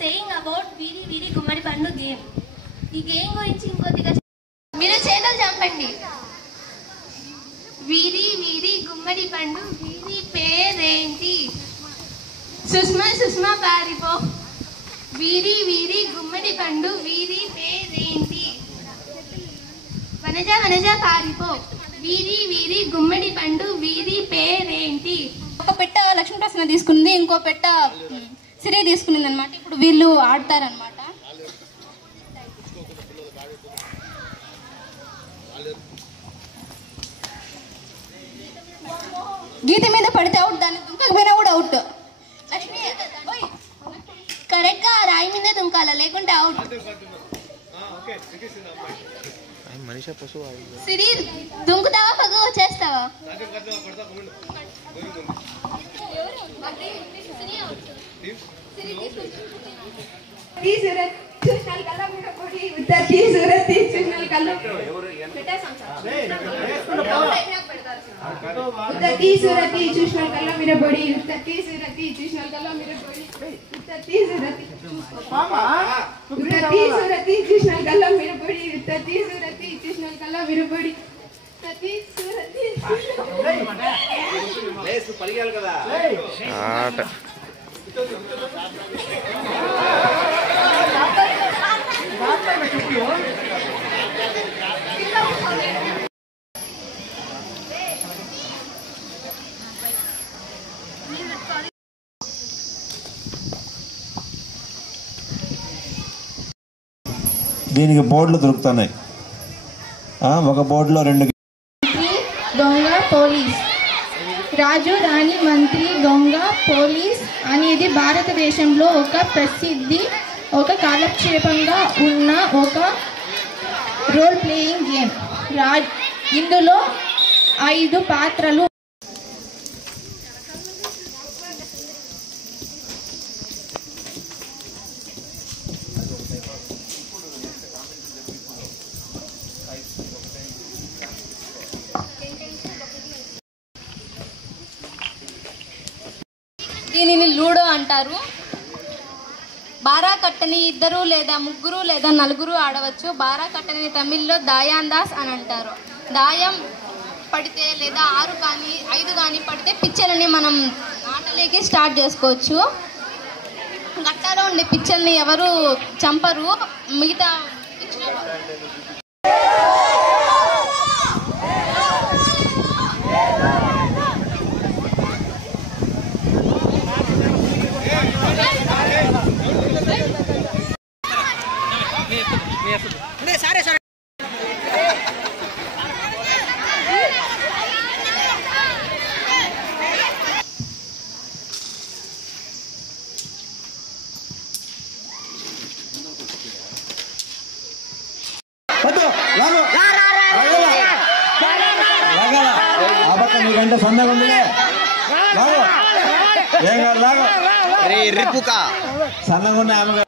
saying about వీరి వీరి గుమ్మడి పండు గేమ్. ఈ గేమ్ గురించి ఇంకొద్దిగా మీరు చేతులు చంపండి. వీరి వీరి గుమ్మడి పండు వీరి పేరేంటి? సుష్మా పారిపో. వీరి వీరి గుమ్మడి పండు వీరి పేరేంటి? వనజ పారిపో. వీరి వీరి గుమ్మడి పండు వీరి పేరేంటి? ఒక పెట్ట లక్ష్మీ ప్రసన్న తీసుకుంది, ఇంకో పెట్ట సిరి తీసుకునింది అనమాట. ఇప్పుడు వీళ్ళు ఆడతారనమాట. గీత మీద పడితే అవుట్, దాన్ని దుంకకపోయినా కూడా అవుట్. లక్ష్మి కరెక్ట్ గా రాయి మీద దుంకాల, లేకుంటే అవుట్. సిరి దుంకుతావా పగ వచ్చేస్తావా? చూసినాలు కల్లా మీద పొడి ఉత్తర్కి సూరత్ చూసినాలు కల్లా ఉత్తర్కి సూరత్ చూసినాలు కల్లా మీద పొడి ఉత్తర్కి సూరత్ చూసినాలు కల్లా మీద పొడి ఉత్తర్కి సూరత్ చూసినాలు కల్లా మీద పొడి ఉత్తర్కి సూరత్ చూసినాలు కల్లా మీద పొడి ఉత్తర్కి సూరత్ పరిగాలి కదా ఆట. దీనికి బోర్డులు దొరుకుతున్నాయి. ఒక బోర్డులో 2 దొంగ పోలీస్. రాజు రాణి మంత్రి దొంగ పోలీస్ అనేది భారతదేశంలో ఒక కాలక్షేపంగా ఉన్న ఒక రోల్ ప్లేయింగ్ గేమ్. ఇందులో 5 పాత్రలు. దీనిని లూడో అంటారు. బారా కట్టని 2 లేదా 3 లేదా 4 ఆడవచ్చు. బారా కట్టని తమిళ్లో దాయాందాస్ అని అంటారు. దాయం పడితే లేదా 6 కానీ 5 కానీ పడితే పిచ్చలని మనం ఆటలోకి స్టార్ట్ చేసుకోవచ్చు. గట్టాలో ఉండే పిచ్చల్ని ఎవరు చంపరు. మిగతా నీకంటే సన్నగా ఉందిలే. ఏం కాదు, లాగా సన్నగా ఉన్నాయి ఆమె.